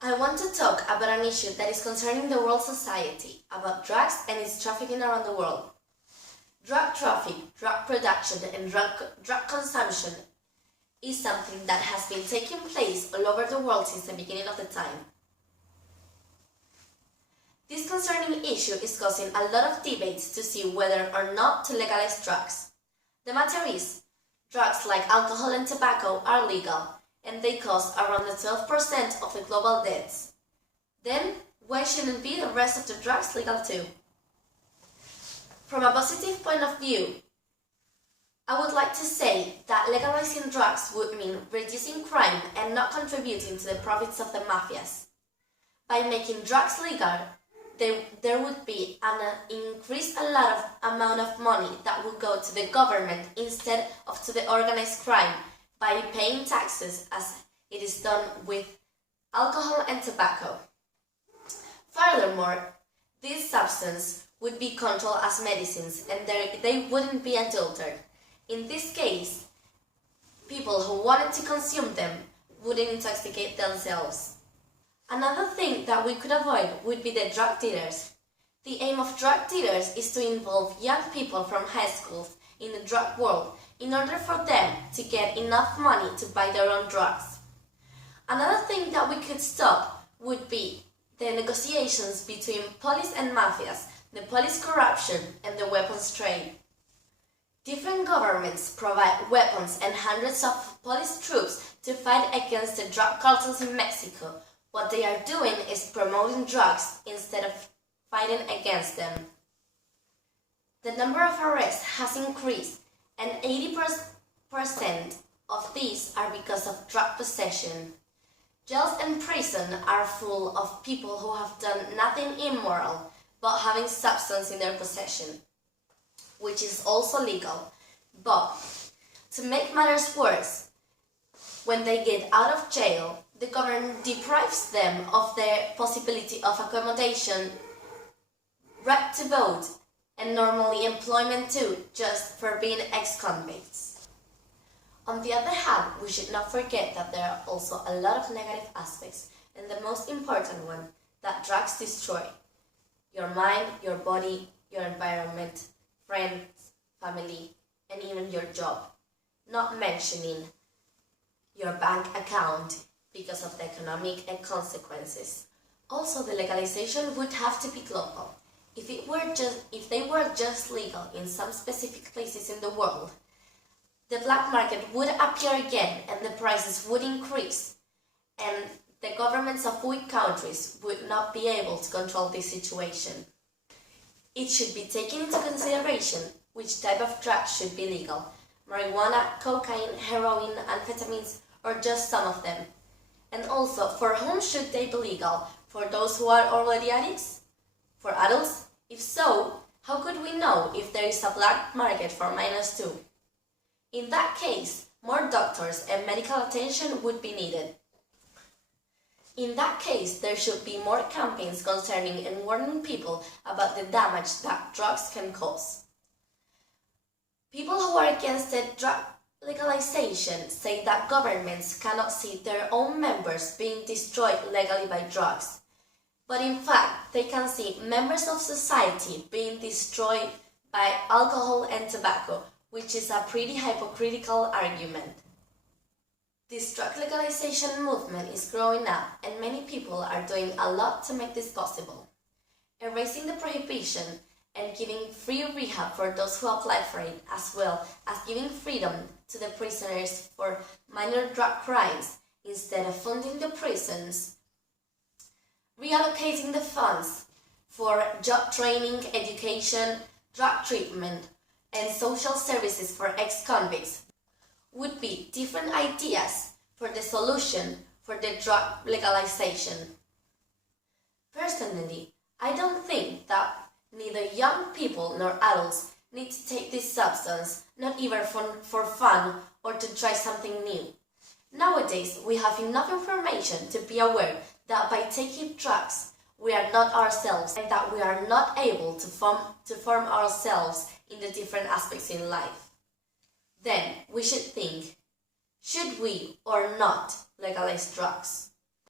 I want to talk about an issue that is concerning the world society, about drugs and its trafficking around the world. Drug traffic, drug production, and drug consumption is something that has been taking place all over the world since the beginning of the time. This concerning issue is causing a lot of debates to see whether or not to legalize drugs. The matter is, drugs like alcohol and tobacco are legal, and they cause around the 12% of the global deaths. Then, why shouldn't be the rest of the drugs legal too? From a positive point of view, I would like to say that legalizing drugs would mean reducing crime and not contributing to the profits of the mafias. By making drugs legal, there would be an increased amount of money that would go to the government instead of to the organized crime by paying taxes as it is done with alcohol and tobacco. Furthermore, these substances would be controlled as medicines and they wouldn't be adulterated. In this case, people who wanted to consume them wouldn't intoxicate themselves. Another thing that we could avoid would be the drug dealers. The aim of drug dealers is to involve young people from high schools in the drug world in order for them to get enough money to buy their own drugs. Another thing that we could stop would be the negotiations between police and mafias, the police corruption and the weapons trade. Different governments provide weapons and hundreds of police troops to fight against the drug cartels in Mexico. What they are doing is promoting drugs instead of fighting against them. The number of arrests has increased, and 80% of these are because of drug possession. Jails and prisons are full of people who have done nothing immoral but having substance in their possession, which is also legal. But to make matters worse, when they get out of jail, the government deprives them of their possibility of accommodation, right to vote, and normally employment too, just for being ex-convicts. On the other hand, we should not forget that there are also a lot of negative aspects, and the most important one, that drugs destroy your mind, your body, your environment, friends, family, and even your job, not mentioning your bank account because of the economic consequences. Also, the legalization would have to be global. If they were just legal in some specific places in the world, the black market would appear again and the prices would increase, and the governments of weak countries would not be able to control this situation. It should be taken into consideration which type of drugs should be legal: marijuana, cocaine, heroin, amphetamines, or just some of them. And also, for whom should they be legal? For those who are already addicts? For adults? If so, how could we know if there is a black market for minors too? In that case, more doctors and medical attention would be needed. In that case, there should be more campaigns concerning and warning people about the damage that drugs can cause. People who are against the drug legalization say that governments cannot see their own members being destroyed legally by drugs. But in fact, they can see members of society being destroyed by alcohol and tobacco, which is a pretty hypocritical argument. This drug legalization movement is growing up, and many people are doing a lot to make this possible. Erasing the prohibition and giving free rehab for those who apply for it, as well as giving freedom to the prisoners for minor drug crimes instead of funding the prisons. Reallocating the funds for job training, education, drug treatment, and social services for ex-convicts would be different ideas for the solution for the drug legalization. Personally, I don't think that neither young people nor adults need to take this substance, not even for fun or to try something new. Nowadays, we have enough information to be aware that by taking drugs, we are not ourselves and that we are not able to form ourselves in the different aspects in life. Then we should think, should we or not legalize drugs?